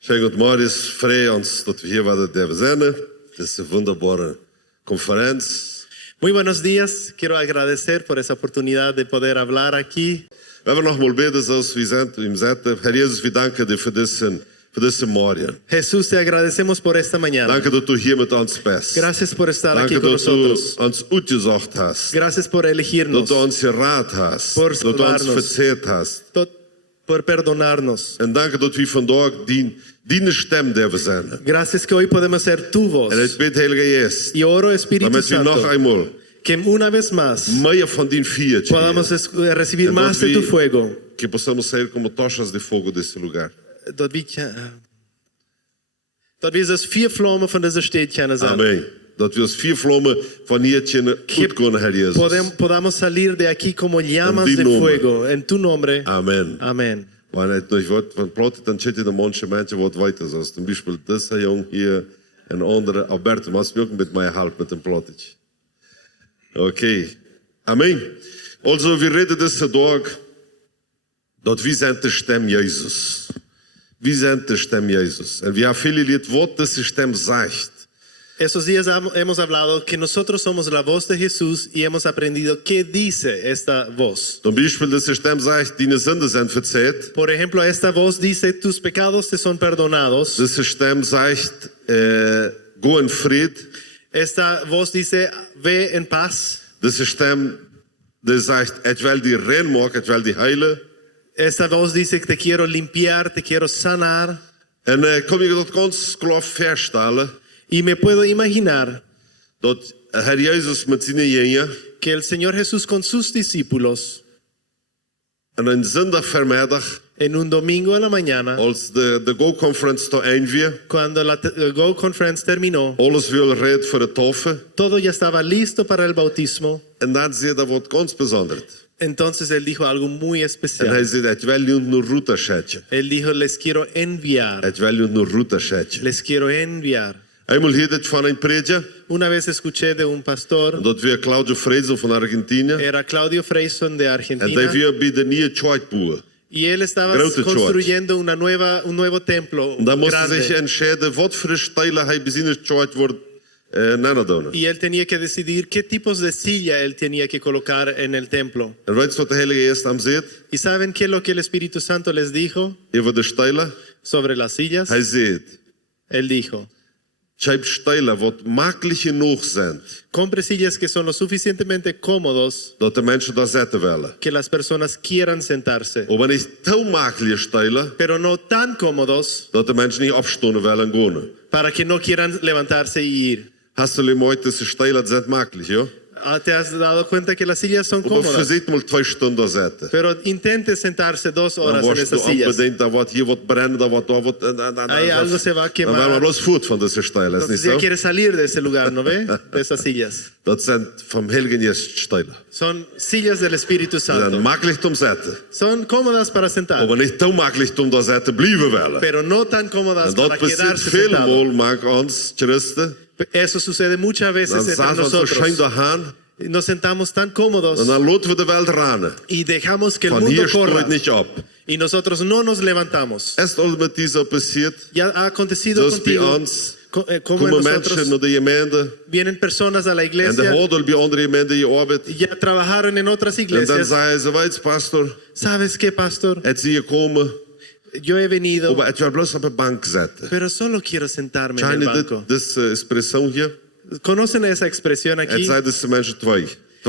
Schönen guten Morgen, es freut uns, dass wir hier wieder sind. Das ist eine wunderbare Konferenz. Muy buenos días, quiero agradecer por esa oportunidad de poder hablar aquí. Wenn wir noch mal beten, zoals we zetten. Herr Jesus, wir danken dir für diese Morgen. Jesús, te agradecemos por esta mañana. Danke, dass du hier mit uns bist. Gracias por estar aquí Danke, con dass du nosotros. uns ausgesucht hast. Gracias por Dass elegirnos, du uns gerat hast. Por Dass du uns salvarnos. verzehrt hast. por perdonarnos. En danke, dass wir vandaag die stem dürfen zijn. Gracias que hoy podemos ser tu voz. En ik bid, Heilige Geest, Y oro, Espíritu damit wir noch Santo, einmal que una vez más meer van die vuur podamos recibir En más dat de tu we- fuego. que possamos sair como tochas de fogo desse lugar. Dat vi dus 4 vlammen van deze stad kunnen zijn. Amen. Dat we als 4 vlammen van hier kunnen uitkomen, Herr Jesus. Podamos salir de aquí como llamas En de die nombre. fuego. En tu nombre. Amen. Amén. Want het nog wat van platte, dan zitten de mensen wat weiter. Zoals zum Beispiel deze jong hier en andere. Alberto, maar ook met mij helpen met een plattetje. Oké. Amen. Also, wir reden deze dag dat we zijn de stem Jezus. We zijn de stem Jezus. En we hebben veel geleerd wat deze stem zegt. Estos días hemos hablado que nosotros somos la voz de Jesús y hemos aprendido qué dice esta voz. Zum Beispiel, deze stem zegt, die Sünden zijn verzeiht. Por ejemplo, esta voz dice, tus pecados te son perdonados. Deze stem zegt, go in vrede. Esta voz dice, ve en paz. Deze stem die zegt, ik wil die rein maken, ik wil die heilen. Esta voz dice, te quiero limpiar, te quiero sanar. En kom je dat ganz klar verstellen, Y me puedo imaginar dat Herr Jezus met zijn jingen que el Señor Jesús con sus discípulos en een zondagmiddag, en un domingo a la mañana, als de Go-conference te eindigen, cuando la Go Conference terminó, alles wil red voor de toffe. todo ya estaba listo para el bautismo. En dan zei dat wat ganz besonders. Entonces él dijo algo muy En especial. hij zei, ik wil jullie een route zetten. Él dijo, les quiero enviar, Ik wil jullie een route zetten. les quiero enviar. Eenmaal hier dit van een preetje, Una vez escuché de un pastor, dat weer Claudio Frezel van Argentinië. era Claudio Freyson de En Argentina, die weer bij de nieuwe Choitboer. y él estaba Grote construyendo un nuevo templo En dan moest hij zich grande. entscheiden wat voor stijlen hij bij zijn Choit wordt nennen doen. Y él tenía que decidir qué tipos de silla él tenía que colocar en el templo. En weet je wat de Heilige Geest hem zegt? ¿Y saben qué es lo que el Espíritu Santo les dijo Over de stijlen? sobre las sillas? Hij zegt, Él dijo, schrijf stijlen wat makkelijk genoeg zijn, compre sillas que son lo suficientemente cómodos dat de mensen daar zitten willen. que las personas quieran sentarse, Maar niet te makkelijke stijlen, pero no tan cómodos dat de mensen niet opstonden willen gaan. para que no quieran levantarse y ir. Hast du lieber heute diese stijlen zijn makkelijk, ja? ¿Te has dado cuenta que las sillas son Maar cómodas? verzet mal 2 stunden zitten. Pero intente sentarse 2 Dan horas en wordt estas je sillas. opbedenkt, dat wat hier wat brennen, dat wat daar wat... Ahí algo se va a Dan quemar. waren we los voet van deze stijlen, is niet Entonces ya zo? quiere salir de ese lugar, ¿no ve? De esas sillas. Dat zijn van Heilige Geest stijlen. Son sillas del Espíritu Ze zijn Santo. makkelijk om zitten. Son cómodas para sentar, Maar niet te makkelijk om daar zitten blijven willen. pero no tan cómodas En para dat passiert quedarse veel sentado. mal, maak ons christen. Eso sucede muchas Dan veces entre zaten we zo schijn nosotros. daaraan. Nos sentamos tan En cómodos dan laten we de wereld rennen. y dejamos que el Van mundo hier corra stoot niet op. y nosotros no nos levantamos. Is het al met die zo passiert? Ya ha acontecido Dus bij contigo ons como en komen mensen nosotros naar de gemeente. vienen personas a la En de iglesia, houden bij andere gemeenten gearbeid. ya trabajaron en otras En dan iglesias. zeggen ze, weet je pastor, ¿Sabes qué, pastor? het zie je komen. Yo he venido, Maar het wil bloos op een bank zetten. pero solo quiero sentarme en el Zijn banco. dit expressie hier? ¿Conocen esa expresión Het aquí? zijn dus de mensen twee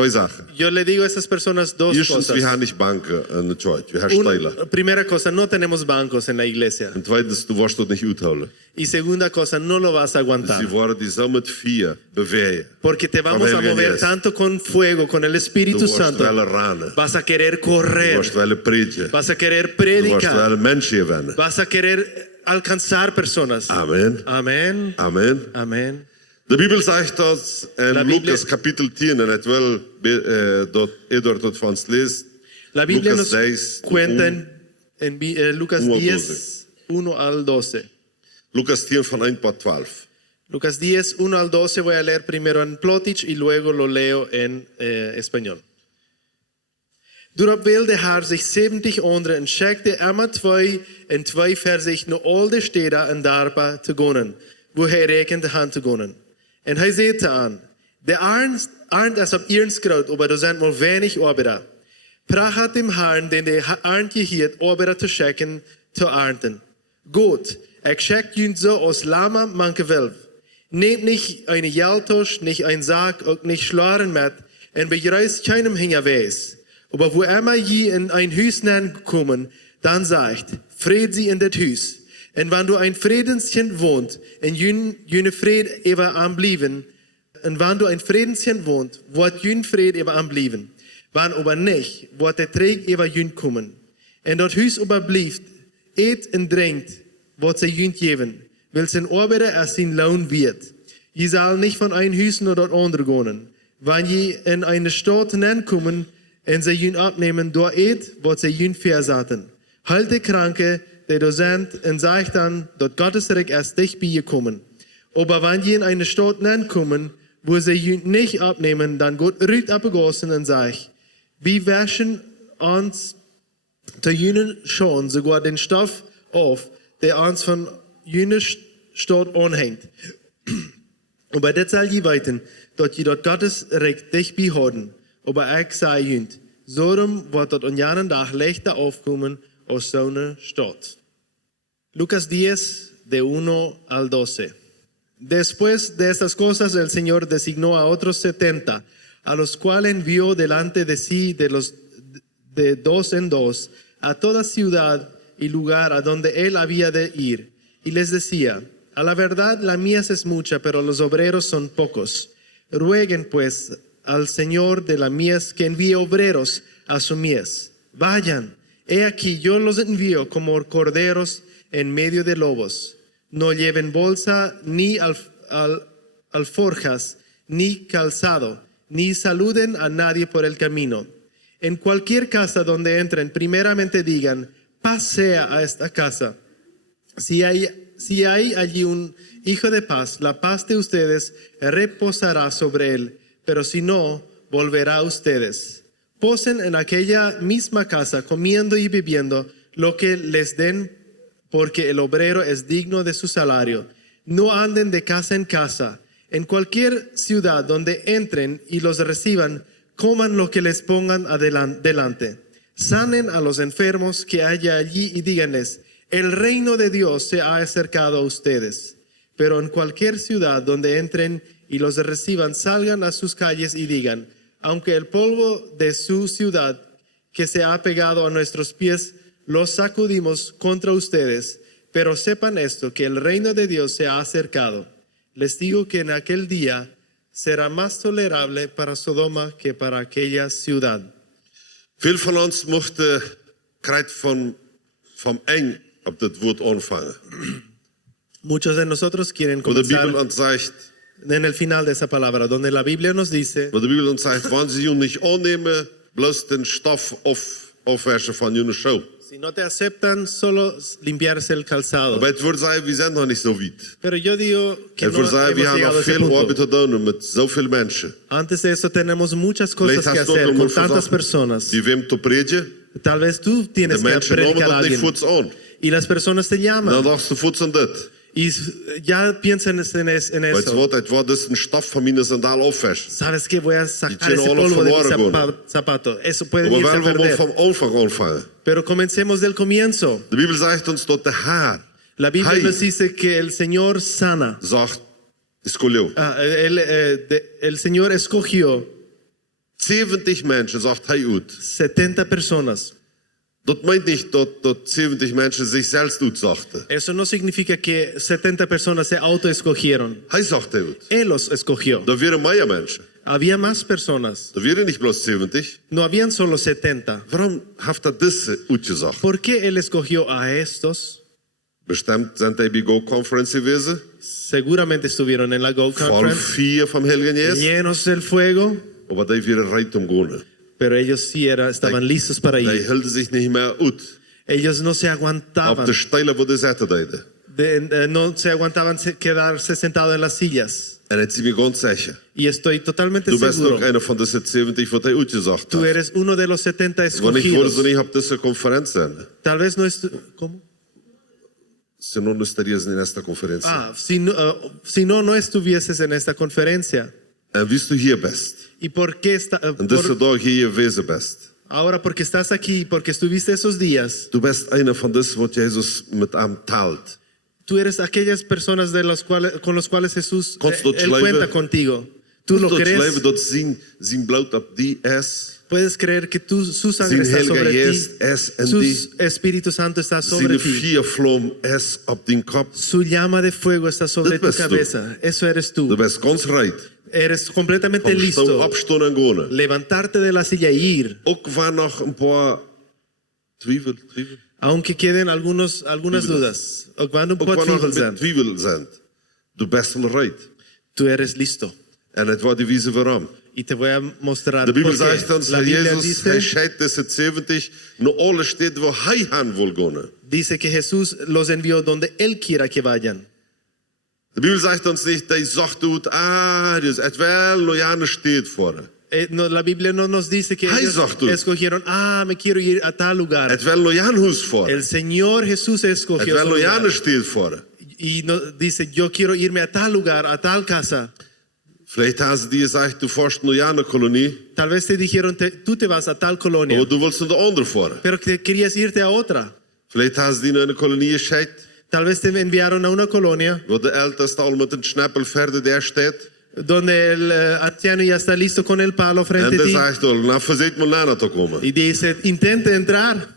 zaken. Yo le digo a esas personas 2 Eerstens, we cosas. hebben niet banken in de church. We hebben stijlen. Primera cosa, no tenemos bancos en la iglesia. En tweitens, du wirst dat niet uithouden. Y segunda cosa, no lo vas a Dus aguantar. die worden die zo met vier bewegen. Porque te vamos a Heilige mover Geest. tanto con fuego, con el Du Espíritu wirst Santo. willen rennen. Vas a querer Du correr, wirst willen predigen. vas a querer Du wirst predicar, willen mensen gewinnen. vas a querer alcanzar personas. Amen. Amén, Amen. amén. De Bibel zegt dat in La Biblia- Lucas kapitel 10, en het wil dat Edward het van ons leest. La Biblia Lucas nos 10, cuenta en Lucas 1 al 10, 1 al 12. Lucas 10 van 1 tot 12. Lucas 10, 1 al 12 voy a leer primero en Plotich y luego lo leo en español. Daarop wilde haar zich 70 anderen en schikte Emma 2 en 2 voor zich naar al de steden en dorpen te gaan, waar hij rekende aan te gaan. En hij zei te aan, de arend is op eerens groot, maar er zijn maar weinig arbeiders. Praat dem Herrn, den de arend gehiert, arbeiders te schikken, te arenden. Goed, ik schik jullie zo als lama manke wilf. Nehmt nicht eine Geldtasche, nicht ein Sack, auch nicht Schlaren mit, und bereist keinem hinterwegs. Aber wo immer je in ein Haus kommen, dann sagt, Fried sie in das Haus. Und wenn du ein Friedenskind wohnt, und jene Fried ever anblieben, und wenn du ein Friedenskind wohnt, wird jene Fried ever anblieben. Wenn aber nicht, wird der Träg ever jün kommen. Und das Haus überblieft, eet und trinkt, wird sie jün geben, weil sein Arbeiter erst sein Lohn wird. Je soll nicht von einem Haus nur das andere gehen. Wenn je in eine Stadt hineinkommen, und sie jün abnehmen, dort wird sie jün versaten. Halt die Kranke, die da sind, und sagt dann, dass Gottes Reich erst dich bei ihr kommen. Aber wenn je in eine Stadt hineinkommen, wo sie jün nicht abnehmen, dann Gott rügt abgegossen und sagt, wir waschen uns zu jünen schon sogar den Stoff auf, der uns von jüner Stadt anhängt. Aber das soll je weiten, dass je dort Gottes Recht dich behalten. Aber ich sage jünt, Sodom wird dort an jenen Tag leichter aufkommen als so eine Stadt. Lucas 10, de 1 al 12. Después de estas cosas, el Señor designó a otros 70, a los cuales envió delante de sí de dos en dos, a toda ciudad y lugar a donde él había de ir. Y les decía, a la verdad la mies es mucha, pero los obreros son pocos. Rueguen pues al Señor de la mies que envíe obreros a su mies. Vayan, he aquí yo los envío como corderos en medio de lobos. No lleven bolsa, ni alforjas, ni calzado, ni saluden a nadie por el camino. En cualquier casa donde entren, primeramente digan, paz sea a esta casa. Si hay allí un hijo de paz, la paz de ustedes reposará sobre él, pero si no, volverá a ustedes. Posen en aquella misma casa, comiendo y bebiendo lo que les den, porque el obrero es digno de su salario. No anden de casa en casa. En cualquier ciudad donde entren y los reciban, coman lo que les pongan delante. Sanen a los enfermos que haya allí y díganles, el reino de Dios se ha acercado a ustedes. Pero en cualquier ciudad donde entren y los reciban, salgan a sus calles y digan, aunque el polvo de su ciudad que se ha pegado a nuestros pies, los sacudimos contra ustedes, pero sepan esto, que el reino de Dios se ha acercado. Les digo que en aquel día será más tolerable para Sodoma que para aquella ciudad. Veel van ons mochten krijt van eng op dit woord aanvangen. Muchos de nosotros quieren Wo de comenzar Bibel ons zegt, en el final de esa palabra, donde la Biblia nos dice, wo de Bibel ons zegt, wanneer ze je niet aannemen, bloos den stof afwassen van je show. si no te aceptan, solo limpiarse el calzado. Maar het woord zei, we zijn nog niet zo weit. Pero yo digo que Het no woord zei, we hemos hebben llegado a nog ese veel punto. arbeid te doen met zoveel mensen. Antes de eso tenemos muchas cosas Vielleicht que hast du hacer ook con nog tantas vandaag personas. die wem te predigen. Tal vez tú De tienes que mensen namen predicar a dat niet alguien voets aan. y las personas te Dan llaman dacht ze voets aan dit. y ya piensan en Maar eso. het wordt dus een stof van mijn sandaal afwassen. ¿Sabes qué? Voy a sacar tiene ese alle polvo de mi verloren zapato. Eso puede Maar irse a wel, we moeten perder. van aanvang aanvangen. Pero comencemos del comienzo. De Bibel zegt ons dat de Heer, La Biblia Hij nos dice que el Señor sana. zegt, Escolheu. El Señor escogió 70 mensen, zegt hij uit. 70 personas. Dat meint niet dat 70 mensen zichzelf uitzachten. Eso no significa que 70 personas se autoescogieron. Hij zegt hij uit. Él los escogió. Dat waren meer mensen. Había más personas. Dat waren niet bloos 70. No habían solo 70. Waarom heeft dat deze uitgezocht? ¿Por qué Él escogió a estos? Bestemd zijn hij bij Go-Conference geweest. Seguramente estuvieron en la Go Vol Conference, vier van Heilige Geest. llenos del fuego, Maar wat hij weer rijdt om gaan. pero ellos sí estaban listos para Hij ir. hield zich niet meer uit. Ellos no se Op de aguantaban stijlen waar de zetten deden. no se aguantaban quedarse sentados en las sillas. En het is me ganz sicher. Y estoy totalmente Du bist seguro, ook einer von diesen 70, wat hij uitgezocht tú hat. eres uno de los 70 Want ik word escogidos. zo niet op deze conferentie zijn. Tal vez no es... ¿Cómo? Si no, no estarías en esta conferentie. Si no estuvieses en esta conferencia. En wist du hier bist. ¿Y por qué está, En deze dag hier geweest bist. ahora porque estás aquí, porque estuviste esos días, Du bist einer von diesen, wat Jezus met hem taalt. tú eres aquellas personas con los cuales Jesús Kannst du él leven? cuenta contigo. Tú lo Dat crees. leven dat zijn bloed op die is. Puedes creer que su Zijn sangre está Heilige sobre Geest ti. is en Su die. Espíritu Santo está sobre Zijn ti. vuurvlam is op die kop. Su llama de fuego está sobre Dit tu bist du. cabeza. Eso eres Du tú. bist ganz reit. Eres completamente Van stil listo. opstaan en gaan. Levantarte de la silla y ir. Ook waar nog een paar twijfel. Aunque queden algunas dudas. Ook waar Ook een paar waar nog twijfels een zijn. twijfel zijn. Du bist wel reit. Tú eres listo. En het wordt die wijze waarom. Y te voy a mostrar De Bibel por qué. zegt ons, La dat Biblia Jezus, hij dice, scheidt deze 70 naar alle steden waar hij gaan wil gaan. dice que Jesús los envió donde Él quiera que vayan. De Bibel zegt ons niet, hij zegt uit, dus het wel nog aan de stad voor. La Biblia no nos dice que Hij ellos zegt tú. escogieron, me quiero ir a tal lugar. Het wel nog aan huis voor. El Señor Jesús Het escogió wel su nog aan de lugar. stad voor. Y no, dice, yo quiero irme a tal lugar, a tal casa. Vielleicht haben sie dir gesagt, du fährst noch aan de kolonie, Tal vez te dijeron, tú te vas a tal colonia, aber du willst naar de andere voor. pero que querías irte a otra. Vielleicht haben sie die naar een kolonie geschickt, Tal vez te enviaron a una colonia waar de älteste al met een schnappel verder daar staat. donde el anciano ya está listo con el palo En frente a dan ti. zegt hij, nou verzet me naar te komen. Y dice, intente entrar.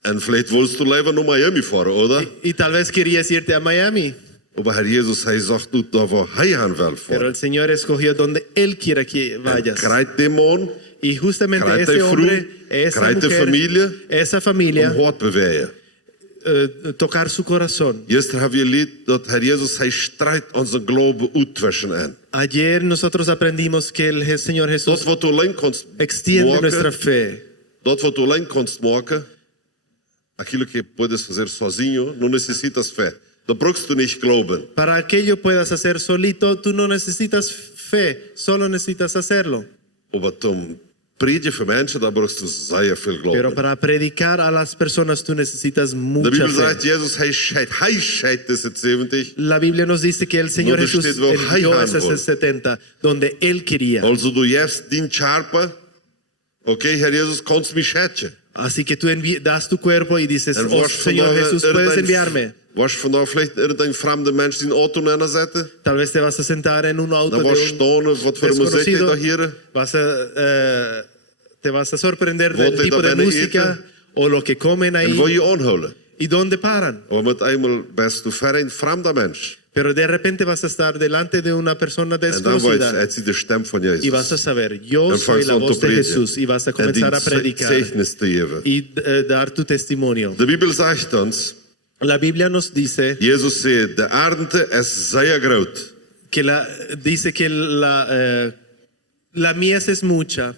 En vielleicht willst du liever naar Miami fahren, oder? Y tal vez querías irte a Miami. Aber Herr Jesus, hij zegt nu daar waar hij aan wil Pero fahren. el Señor escogió donde Él quiera que vayas. Krijgt die man, Y justamente krijgt ese die hombre, vrouw, esa krijgt die mujer, familie, esa om familia, hart bewegen. tocar su corazón. Gisteren hebben we geleerd dat Herr Jesus, hij strijdt onze geloven uitwischen aan. Ayer nosotros aprendimos que el Señor Dat Jesús wat du alleen konst extiende nuestra maken, fe. dat wat du alleen konst maken, aquilo que puedes fazer sozinho, não necessitas fé. Da brauchst du nicht glauben. Para aquello puedas hacer solito, tú no necesitas fe, solo necesitas hacerlo. Aber zum predigen für Menschen, da brauchst du sehr viel Pero glauben. para predicar a las personas tú necesitas De mucha Bibel fe. sagt, Jesus, hij scheidt deze 70. La Biblia nos dice que el Señor Donde Jesús steht wel, envió hij esas handelt. 70 donde Él quería. Also du jefst din charpa, okay, Herr Jesus, kannst mich schätzen. Así que tú das tu cuerpo y dices, En oh was Señor vandaag Jesús, puedes enviarme. Was vandaag vielleicht irgendein fremde Mensch die Auto neerzetten? Tal vez te vas a sentar en un auto Dan de was un stonen, wat voor muziek hij desconocido. daar hier? Te vas a sorprender Wat del hij tipo daar de binnen música eten? o lo que comen En ahí wil je aanhouden? y dónde paran. Maar met eenmaal best du ver een vreemde mens. Pero de repente vas a estar delante de una persona En dan weet desconocida het is de stem van y vas Jezus. a saber, yo En soy la vangt voz te de predigen. Jesús y vas a En comenzar a die predicar zegnis te geven. y dar tu testimonio. De Bibel zegt ons, La Biblia nos dice Jezus zei, de aarde is zeer groot. que la mies es mucha,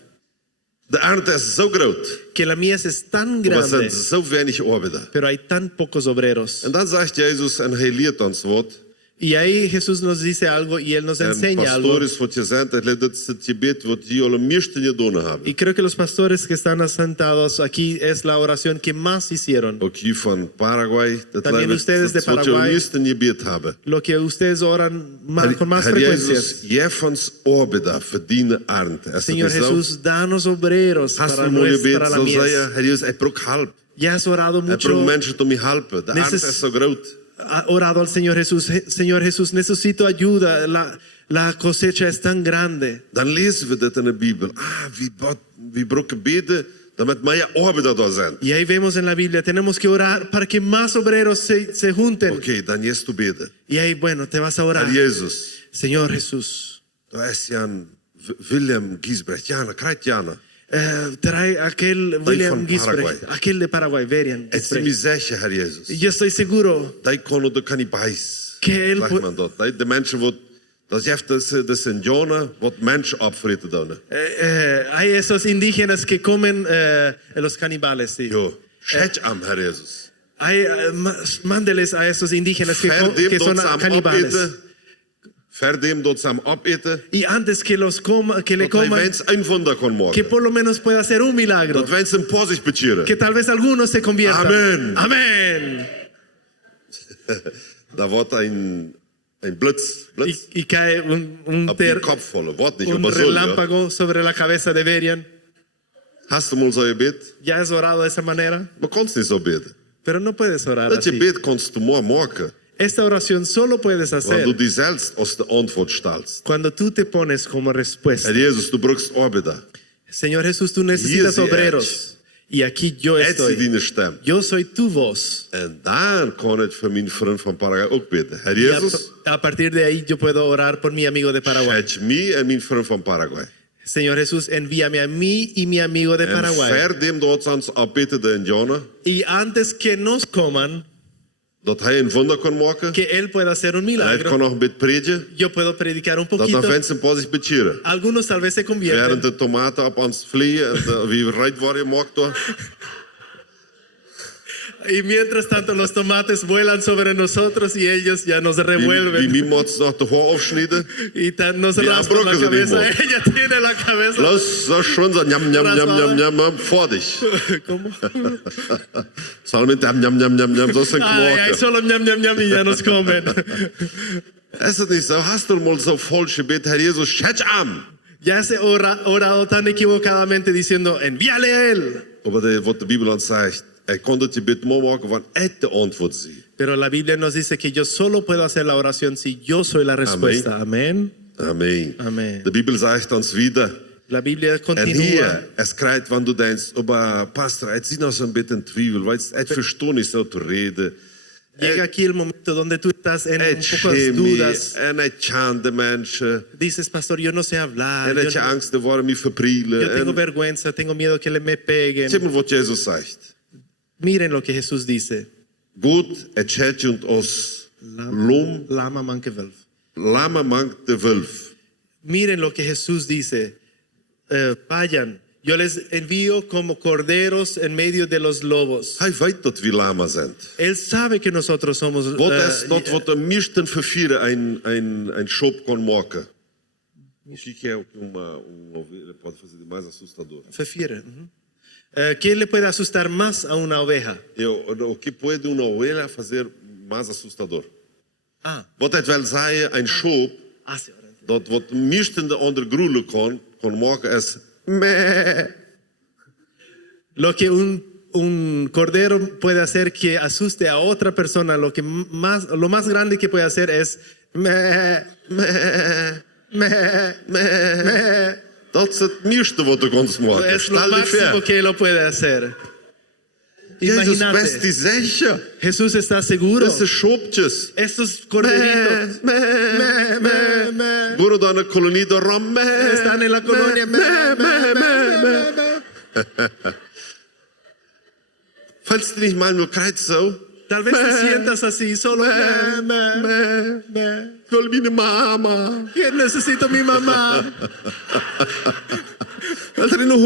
De aarde is zo groot. que la mies es tan Maar er grande, zijn zo weinig arbeiders. pero hay tan pocos obreros. En dan zegt Jezus, en hij leert ons wat. Y ahí Jesús nos dice algo y Él nos En enseña algo. pastores wat je zegt, dat is het gebed wat die al meeste gedaan hebben. Y creo que los pastores que están sentados aquí es la oración que más hicieron. Ook hier van Paraguay. Dat También ustedes de is wat je al Paraguay. meeste gebed hebben. Lo que ustedes oran con más Herr frecuencia. Jezus, geef ons arbeiders voor die aarde. Is Señor dat niet zo? Jesús, danos obreros Hast para, du mal gebed, para la zo mies. zei je, Herr Jezus, ik brauch hulp. Ya has orado Ik mucho. brauch mensen om me helpen. De aarde Neces- is zo groot. Ha orado al Señor Jesús. Señor Jesús, necesito ayuda. La cosecha es tan grande. Dan lezen we dit in de Bijbel. Wie brokken beden, damit meer arbeiders daar zijn. Y ahí vemos en la Biblia, tenemos que orar para que más obreros se junten. Oké, dan eerst tu beden. Y ahí, bueno, te vas a orar. Herr Jezus, Señor Jesús, daar is Jan Willem Giesbrecht. Jana, krijgt Jana. trae aquel William van Gisbrecht, Paraguay. aquel de Paraguay, William Het is me Gisbrecht. zeggen, Herr Jezus. Y yo estoy seguro Die konden de cannibijs. que él Zeg man dat. De mensen wat... Dat heeft de Sint-Jona wat mensen opvreten doen. hay esos indígenas que comen los caníbales. Sí. Jo, schet am, Herr Jezus. Mándeles a esos indígenas que Verdem son dat ze hem caníbales. opeten. Verdem dat ze hem opeten. Y antes que le Dat hij coman, wens een wunder kon que maken. por lo menos pueda hacer un milagro. Dat wens hem voor zich betieren. Que tal vez algunos se conviertan. Amen. Amén. Daar wordt een blitz Y cae op die kop vallen. Wat niet, un maar zo. Ja. relámpago sobre la cabeza de Berian. Hast du mal zo gebed? ¿Ya has orado de esa manera? Maar konst niet zo bidden. Pero no puedes orar Dat je así. bid konst du maar maken. Esta oración solo puedes Want du hacer die zelfs als de antwoord stelst. cuando tú te pones como respuesta. En Jezus, du brukst arbeider. Señor Jesús, tú necesitas Hier zie obreros. Y aquí yo Het is estoy. die stem. Yo soy tu voz. En dan kan ik voor mijn vriend van Paraguay ook bidden. Herr Y Jezus, a partir de ahí yo puedo orar por mi amigo de Paraguay. schet mij en mijn vriend van Paraguay. Señor Jesús, envíame a mí y mi amigo de En Paraguay. verdem dat ze ons opbeten de Indianen, Y antes que nos coman, dat hij een wunder kan maken. que Él pueda hacer un En hij kan milagro. nog een beetje predigen. Yo puedo predicar un Dat poquito. dan wensen voor zich betieren. Algunos tal vez se Während convierten. de tomaten op ons vliegen en wie rijdt waar je maakt door. Y mientras tanto los tomates vuelan sobre nosotros y ellos ya nos Wie revuelven. mij moet nog de haar afsnijden. Y nos Die raspan la abrokken ze niet cabeza. meer. Ella tiene la cabeza. Los, zo schon zo, njam, njam, njam, njam, njam, njam, voor dich. ¿Cómo? Zal met njam, njam, njam, njam, njam, zo zijn Ay, ay, knaken. solo ñam, ñam, ñam y ya nos comen. Is het niet zo? Hast du mal zo falsch gebeten, Herr Jesus, schet am. Ya se orado tan equivocadamente diciendo, envíale a Él. Maar wat de Bijbel ons zegt, hij kon het gebed maar maken van uit de antwoord zien. Pero la Biblia nos dice que yo solo puedo hacer la oración si yo soy la respuesta. Amén. Amen. Amen. De Bijbel zegt ons wieder. La Biblia En continúa. hier, es krijgt, wanneer du denkst, aber Pastor, het is nog zo'n beetje een twijfel, weil het verstaan is zo te reden. Llega aquí el momento donde tú estás en un Het poco de chemie, dudas. en het chan de mensen, Dices, pastor, yo no sé hablar. en het je angst te worden, me Yo verprielen. tengo En vergüenza, tengo miedo que me peguen. zeg maar wat Jezus zegt. Miren lo que Jesús dice. Goed, het schetje und os lom, Lama manke wolf. lama mank de wolf. Miren lo que Jesús dice. Vayan, yo les envío como corderos en medio de los lobos. Hij weet dat we lama zijn. Él sabe que nosotros somos Wat is dat wat de meesten vervieren een shop kon maken? Misschien que é pode fazer de mais assustador. Prefiere. ¿Qué le puede asustar más a una oveja? O que pode uma ovelha fazer mais assustador? Ah, Wat het wel zei, een shop hace ahora. dat wat meesten de onder groelen kon maken is meh. Lo que un cordero puede hacer que asuste a otra persona, lo más grande que puede hacer es meh, meh, meh, meh. Dat is het meeste wat ik ons maken. Es lo Stel je máximo voor. que lo puede hacer. Jezus best Imagínate, die zeggen. Jesús está seguro. Dat zijn shopjes. Estos corderitos meh, meh, meh, Worden dan een kolonie door ram. Meh. están en la colonia. Meh, meh, meh, meh, meh. Falls du nicht mal nur krijgt zo. Tal vez te sientas así, solo meh, meh, meh. Ik wil mijn mama. Que necesito mi mamá. Dat er in een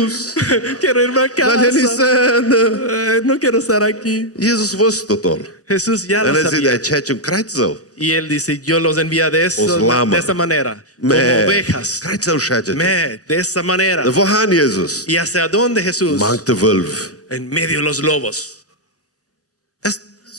huis. Quiero irme a Dat je niet casa. zijn. No quiero estar aquí. Jezus wist dat al. Jesús ya En lo hij zei, sabía. hij chat je krijgt zo. Y él dice, yo los envía de lama. esta manera, como Meh. ovejas. Krijgt zo chat je. Meh, de esta manera. En voor gaan Jezus. ¿Y hacia dónde Jesús? Maakt de wolf. En medio de los lobos.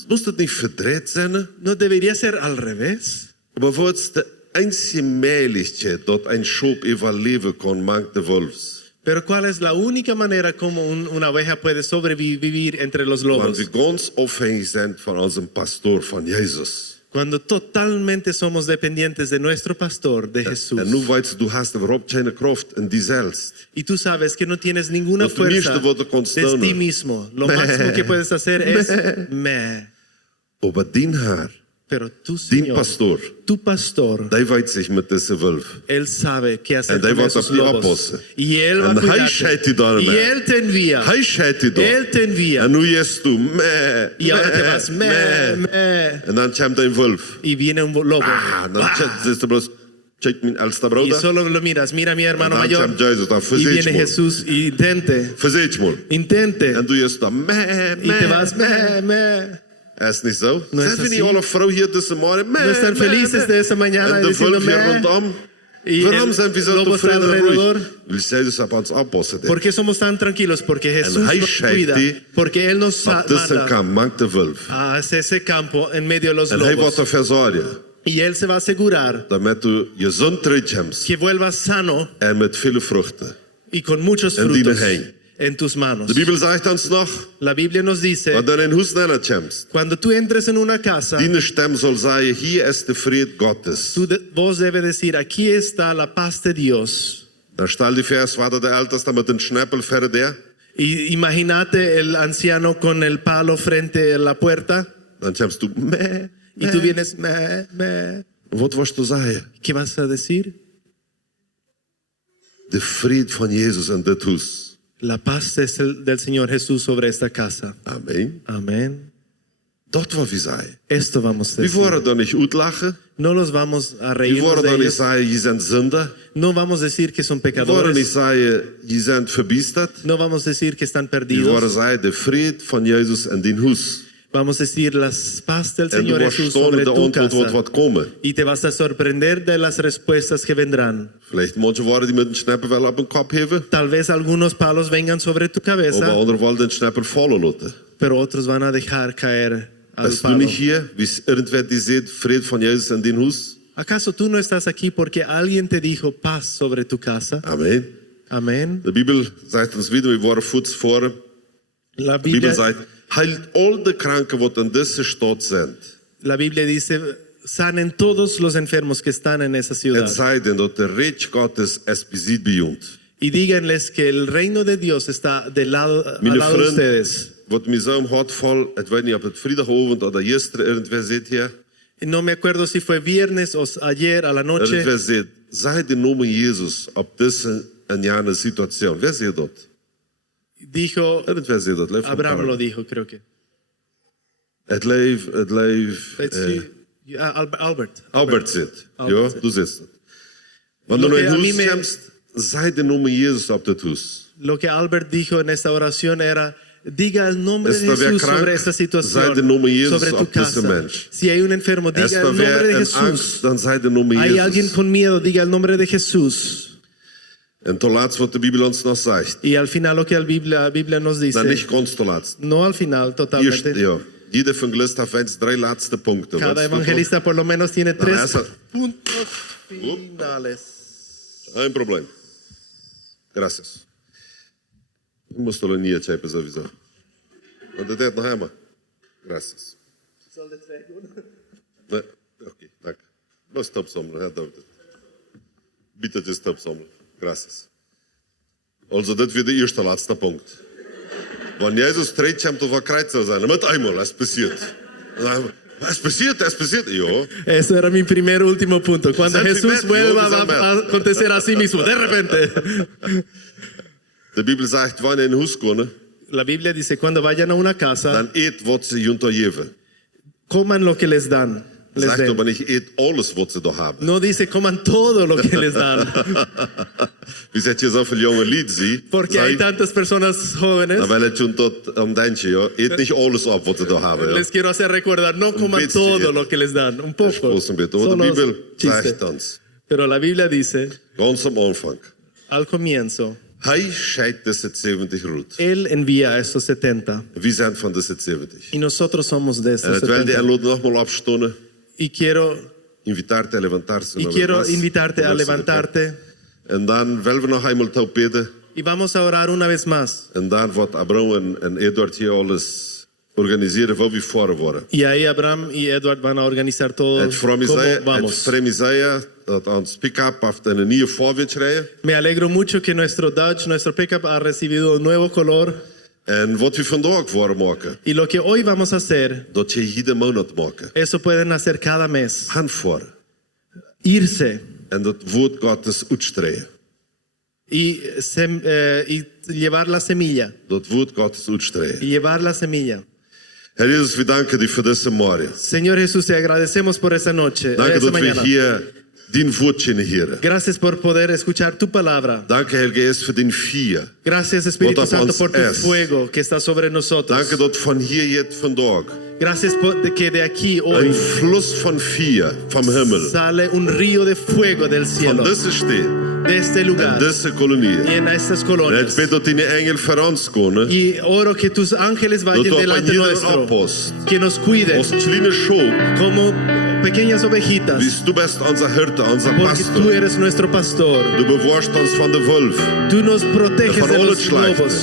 Moest het niet verdreed zijn? ¿No debería ser al revés? Maar voor het de enige mijligheid dat een schop overleven kan, maakt de wolf. Pero ¿cuál es la única manera como una oveja puede sobrevivir entre los Want lobos? we ganz afhankelijk zijn van onze pastoor, van Jezus. Cuando totalmente somos dependientes de nuestro pastor, de Jesús. En nu weet je, du hast überhaupt keine Kraft in die zelfs. Y tú sabes que no tienes ninguna Lo fuerza meeste wat er kon de steunen. ti mismo. Lo máximo que puedes hacer es meh. Aber dien haar, Pero tú, dien Señor, pastoor, tu pastor, die weet zich met deze wolf. él sabe qué hacer En hij con wordt esos op je lobos. oppassen. Y él va a En hij cuidarte. scheidt je daar Y mee. él te envía. Hij scheidt je daar. Él te envía. En nu is tu, meh, Y ahora te vas, meh, meh. meh. En dan komt een wolf. Y viene un lobo. Ah, dan Ah. zit er bloos, Kijk mijn oudste y broeder. solo lo miras, mira a mi hermano En dan mayor, zegt Jezus, dan y verzet viene je Jesús y Verzet je intente, En doe je eens dan meh, y te vas, meh. Is het niet zo? No es Zijn we niet así. alle vrouwen hier tussen morgen? No están felices de esa mañana En de diciendo vulp hier meh. rondom. Y Waarom el zijn we zo lobo está tevreden en alrededor. ruhig? Wil Jezus op ons oppassen. ¿Por qué somos tan tranquilos? Porque Jesús hij nos scheidt cuida, die porque Él nos Dat tussen manda kan mank de vulp. hacia ese campo en medio de los En hij lobos. wordt ervoor zorgen Y Él se va a asegurar dat u gezond terugkomt que vuelvas sano en met vele vruchten. y con muchos En die frutos heen. en tus manos. De Bibel zegt ons nog, La Biblia nos dice, wat dan in huis naar komt. cuando tú entres en una casa, Die stem zal zeggen, hier is de vrede Gottes. vos debes decir, aquí está la paz de Dios. Dan stel die vers, wat de älteste met een schnappel verder. Y imagínate el anciano con el palo frente a la puerta Dan komt u, meh, y tú vienes, meh, meh. Wat was te zeggen? ¿Qué vas a decir? De vrede van Jezus in dit huis. La paz del Señor Jesús sobre esta casa. Amen. Amén. Dat wat we zeggen. Esto vamos a We decir. worden dan niet uitlachen. No los vamos a We reírnos worden de dan niet ellos. zeggen, je bent zonde. No vamos a decir que son We worden niet pecadores. zeggen, je bent verbiesterd. No vamos a decir que están We worden perdidos. zeggen, de vrede van Jezus in die huis. Vamos a decir la paz del En Señor du wordt Jesús stonden sobre de tu antwoord wat casa. wat komen. Y te vas a sorprender de las respuestas que vendrán. Vielleicht manche worden die met een snapper wel op een kop hebben. Tal vez algunos palos vengan sobre tu Maar cabeza, anderen willen den snapper vallen laten. pero otros van a dejar caer al Als du palo. niet hier, wie irgendwer die zegt, vrede van Jezus in die huis. ¿Acaso tú no estás aquí porque alguien te dijo paz sobre tu casa? Amen. Amén. De Bibel zegt ons wieder, we worden voets voor. La De Bibel Biblia, zegt, heilt al de kranken wat in deze stad zijn. la Biblia dice, sanen todos los enfermos que están en esa En ciudad. zeiden dat de reich Gottes es bezit bij ons. Y díganles que el reino de Dios está al lado de vriend, ustedes. wat mij zo hart vol, ik weet niet of het vrijdagavond of gisteren irgendwer zit hier. Y no me acuerdo si fue viernes o ayer a la noche. Irgendwer zegt, zij de noemen Jezus op deze en jane situatie. Wer zegt dat? Dijo, Irgendwer zegt dat. Abraham lo dijo, creo que. Het leef, Let's see. Albert. Albert zit. Ja, Albert zit. du zit het. Wanneer Lo du que in a mí huis me- komt, zij de noemen Jezus op dit huis. Lo que Albert dijo en esta oración era, diga el nombre de Está bien Jesús krank, sobre esta zei de situación, noemen Jezus sobre tu op deze casa. mens. Si hay un enfermo, diga Is el er nombre de weer een Jesús. angst, dan zij de noemen Hay alguien Jezus. con miedo, diga el nombre de Jesús. En ten laatste wat de Bibel ons nog zegt. Y al final lo que la Biblia nos Dan dice, niet ganz ten laatste. no al final Eerst, totalmente, ja. Jeder evangelist heeft 3 laatste punten. cada Wat is dat evangelista por lo menos tiene dan? 3 Esa- puntos finales. Geen probleem. Gracias. Je moest er niet checken sowieso. Want dat deed nog helemaal. Gracias. Nee, oké, dank. Maar stop samen, hè, David. Bitte je stop samen. Gracias. Also, dat weer de eerste laatste punt. Wanneer Jezus terugkomt of krijt zou zijn, met eenmaal, es passiert. Es passiert, ja. Eso era mi primer último punto. Cuando Es el Jesús primer, vuelva no, va a acontecer así mismo, de repente. De Bibel zegt, wanneer in huis komen, La Biblia dice, cuando vayan a una casa, dan eet wat ze junto geven. coman lo que les dan. Les Zegt den. aber nicht, eet alles wat ze daar hebben. No dice, coman todo lo que les dan. Wie zegt je zoveel jonge lied zie? Porque hay tantas personas jóvenes. Dan wil het je tot aan denken, ja. Eet niet alles op wat ze daar hebben. Ja. Les quiero hacer recordar, no coman beetje, todo ja. lo que les dan. Un Dat poco. is een beetje. Maar de Solo Bibel chiste. zegt ons, Pero la Biblia dice, ganz am Anfang, al comienzo, hij scheidt deze 70 roet. Él envía a estos 70. Wie zijn van deze 70? Y nosotros somos de En estos het wil die 70. en nogmaals opstonden, Y quiero invitarte a levantarse. invitarte a levantarte. En dan willen we nog eenmaal toe bidden. Y vamos a orar una vez más. En dan wordt Abraham en Eduard hier alles organiseren waar we voor worden. Y ahí Abraham y Edward van a organizar todo. Het ¿Cómo vamos? Fremisaia dat ons pick-up heeft een nieuwe voorwijd rijden. Me alegro mucho que nuestro Dodge, nuestro pickup ha recibido un nuevo color. En wat we vandaag worden maken, Y lo que hoy vamos a hacer, dat je iedere maand maken. eso pueden hacer cada mes. Hand voor. Irse En dat woord Gottes uitstreden. y llevar la semilla. Dat woord Gottes Y uitstreden. llevar la semilla. Herr Jesus, we danken u voor deze morgen. Señor Jesús, te agradecemos por esa noche, Dank esa dat we mañana. hier din voetjene, Heer. Gracias por poder escuchar tu palabra. Danke, Heilige Geest, für den Vier. Gracias, Espíritu Wat op Santo, ons por tu is. fuego que está sobre nosotros. Danke dat van hier jet vandaag Gracias que de aquí een hoy vloes van vuur van hemel, sale un río de fuego del van cielo, deze stad de este en lugar deze kolonie. y en estas En ik colonias. bid dat die engel voor ons komen, Y oro que tus ángeles dat vayan op delante ieder nuestro, oppost, que nos cuiden als kleine schoop, como pequeñas ovejitas, wie du bist onze hirte, onze porque tú pastor. eres nuestro pastor. Du bewaarst ons van de wolf. Tú nos proteges Van de al los het slechte. lobos,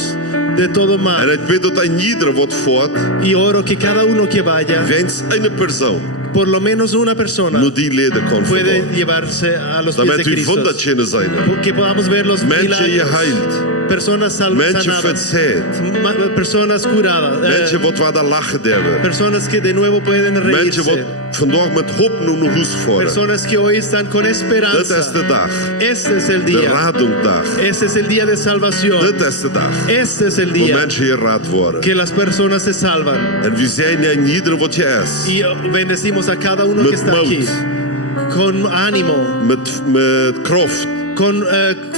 de todo En mal. ik bid dat een ieder wordt voort, Y oro que cada uno que vaya, wens een persoon, por lo menos una persona, nu die leden kan puede verwachten. llevarse a los pies de Damit u Cristo. wondertjes zijn. Que podamos ver los Mensen milagros, geheild, personas mensen sanadas, verzeiht, personas curadas, mensen wat waar daar lachen hebben. personas que de nuevo pueden Mensen wat reírse, vandaag met hoop naar de huis voeren. personas que hoy están con Dit is esperanza. de dag. Este es el De día, radungdag. este es el día de salvación, Dit is de dag. este es el Waar día mensen hier raad worden. que las personas se salvan. En we zijn ja in ieder wat je is. Y bendecimos a cada uno Met que está moed. aquí, con ánimo, Met kracht. con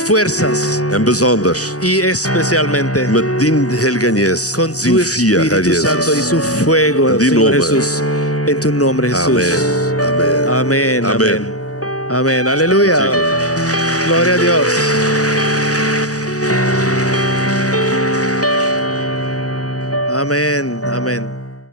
fuerzas En bijzonders. y especialmente Met dien Heilige Geest. con Zijn su vier, Herr Espíritu Santo y Jezus. su fuego, En die Señor nombre. Jesús. En tu nombre, Jesús. Amen. Amen. Amén. Amén. Amén. Amén. Aleluya. Gloria a Dios. Amén. Amén.